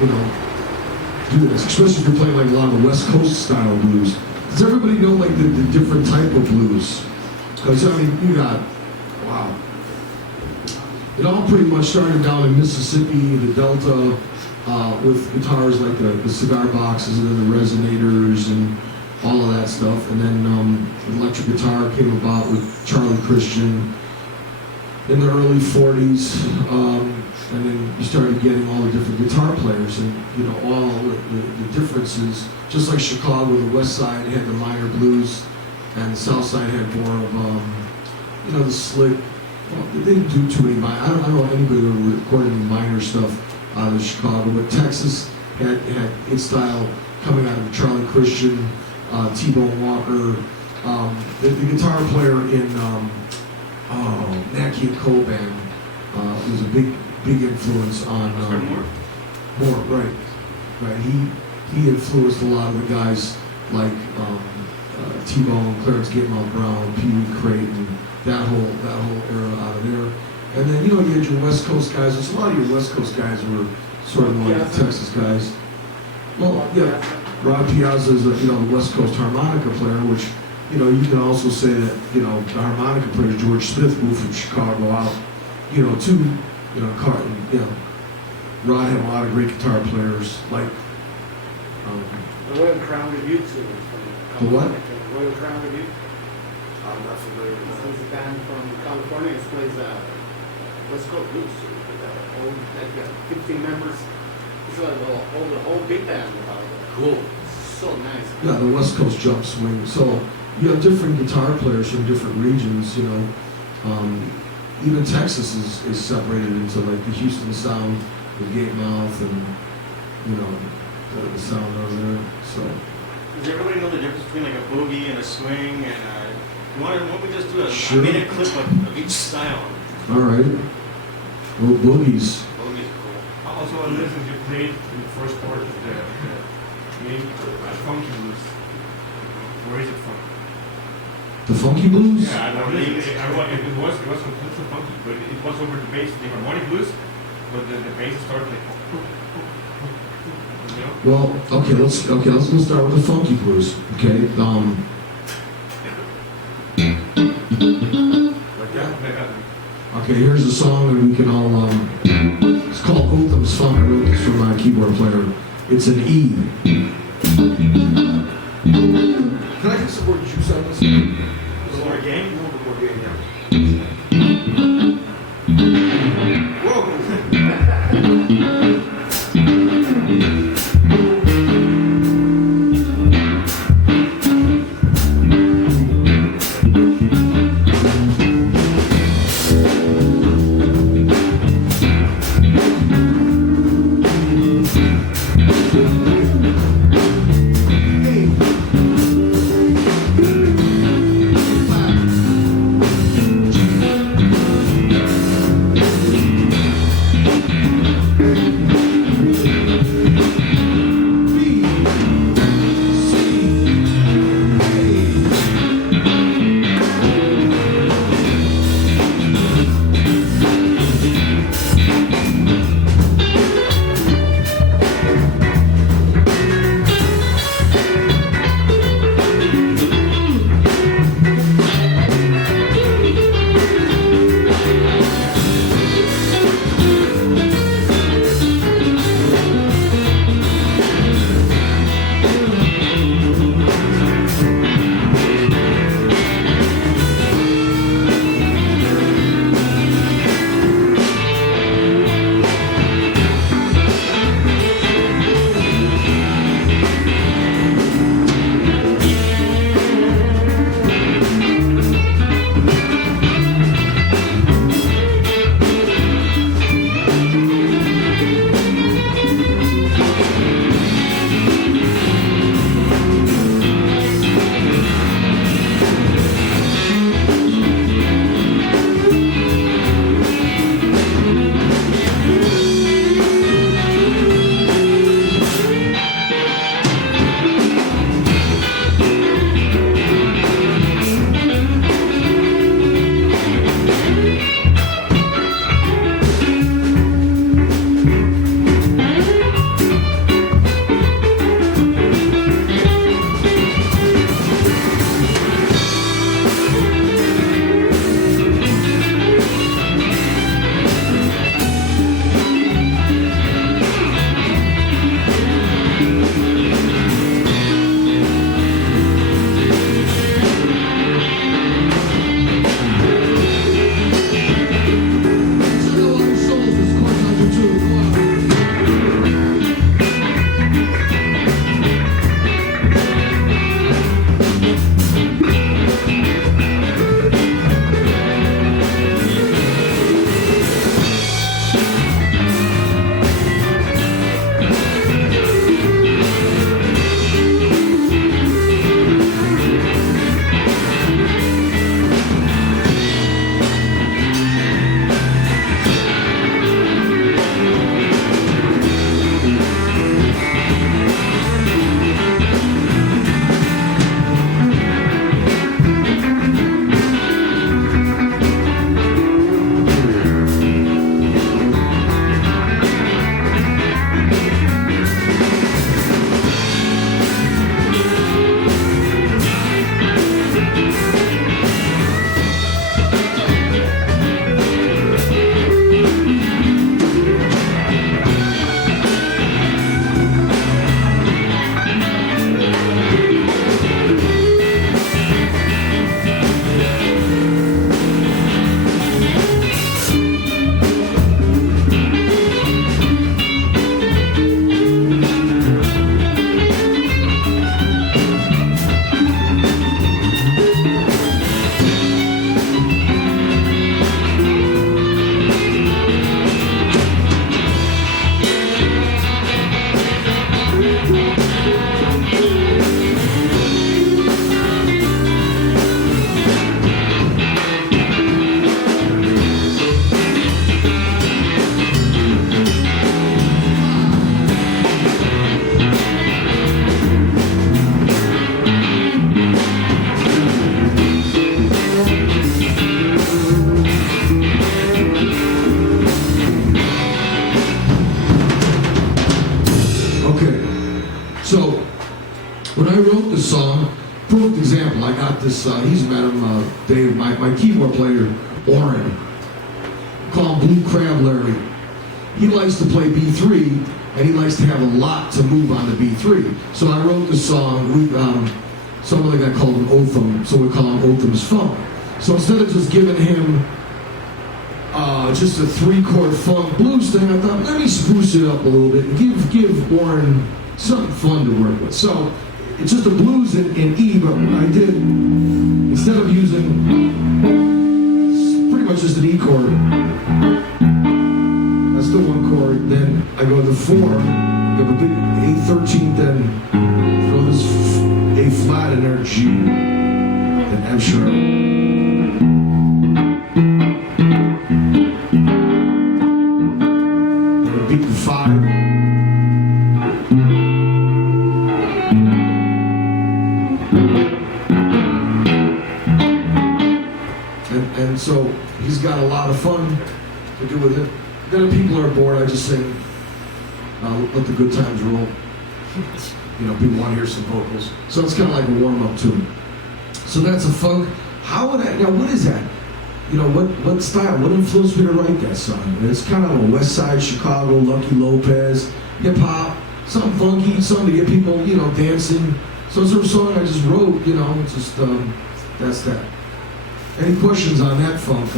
you know, do this, especially if you're playing like a lot of the West Coast style blues. Does everybody know like the different type of blues? Because I mean, you got, wow. It all pretty much started down in Mississippi, the Delta, with guitars like the cigar boxes and then the resonators and all of that stuff. And then electric guitar came about with Charlie Christian in the early 40s. And then you started getting all the different guitar players and, you know, all the differences. Just like Chicago, the West Side had the minor blues and the South Side had more of, you know, the slick. Well, they didn't do too many minor. I don't know anybody who recorded any minor stuff out of Chicago, but Texas had its style coming out of Charlie Christian, T-Bone Walker, the guitar player in Nat King Cole Band was a big influence on Moore, right. He influenced a lot of the guys like T-Bone, Clarence Gatemouth Brown, Pee Wee Creighton, that whole era out of there. And then, you know, you had your West Coast guys. There's a lot of your West Coast guys were sort of like the Texas guys. Well, yeah, Rob Piazza is the West Coast harmonica player, which, you know, you can also say that, you know, the harmonica player George Smith moved from Chicago out, you know, to, you know, Carton, you know. Rod had a lot of great guitar players, like the Royal Crown Review too. The what? Royal Crown Review. I'm not familiar with that. It's a band from California. It plays West Coast blues. Got 15 members. It's like the whole big band. Cool. So nice. Yeah, the West Coast jump swing. So you have different guitar players from different regions, you know. Even Texas is separated into like the Houston sound, the Gatemouth, and, you know, the sound over there. So. Does everybody know the difference between like a boogie and a swing and why don't we just do Sure. a minute clip of each style? All right. Well, boogies. Boogie's cool. Also, I listened you played in the first part of the main funky blues. Where is it from? The funky blues? Yeah, I listened. It was completely funky, but it was over the bass, the harmonic blues, but the bass started like. You know? Well, okay, let's start with the funky blues. Okay. Like that. Okay, here's a song that we can all, it's called Otham's Funk. I wrote this for my keyboard player. It's an E. Can I get some more juice on this? A little more game? A little bit more game, yeah. Whoa! wrote this song. Perfect example. I got this. He's met him, Dave, my keyboard player, Oren. Call him Blue Crab Larry. He likes to play B3, and he likes to have a lot to move on the B3. So I wrote this song. Some other guy called him Otham, so we call him Otham's Funk. So instead of just giving him just a 3-chord funk blues thing, I thought, let me spruce it up a little bit and give Warren something fun to work with. So it's just a blues in E, but I did, instead of using pretty much just an E chord, that's the 1 chord, then I go to 4, give a big A13th, then throw this A flat in there, G, then F sharp. Beat the 5. And so he's got a lot of fun to do with it. Then if people are bored, I just sing, let the good times roll. You know, people want to hear some vocals. So it's kind of like a warm-up tune. So that's a funk. How would I, now what is that? You know, what style, what influenced me to write that song? It's kind of a West Side Chicago, Lucky Lopez, hip-hop, something funky, something to get people, you know, dancing. So it's a song I just wrote, you know, it's just, that's that. Any questions on that funk?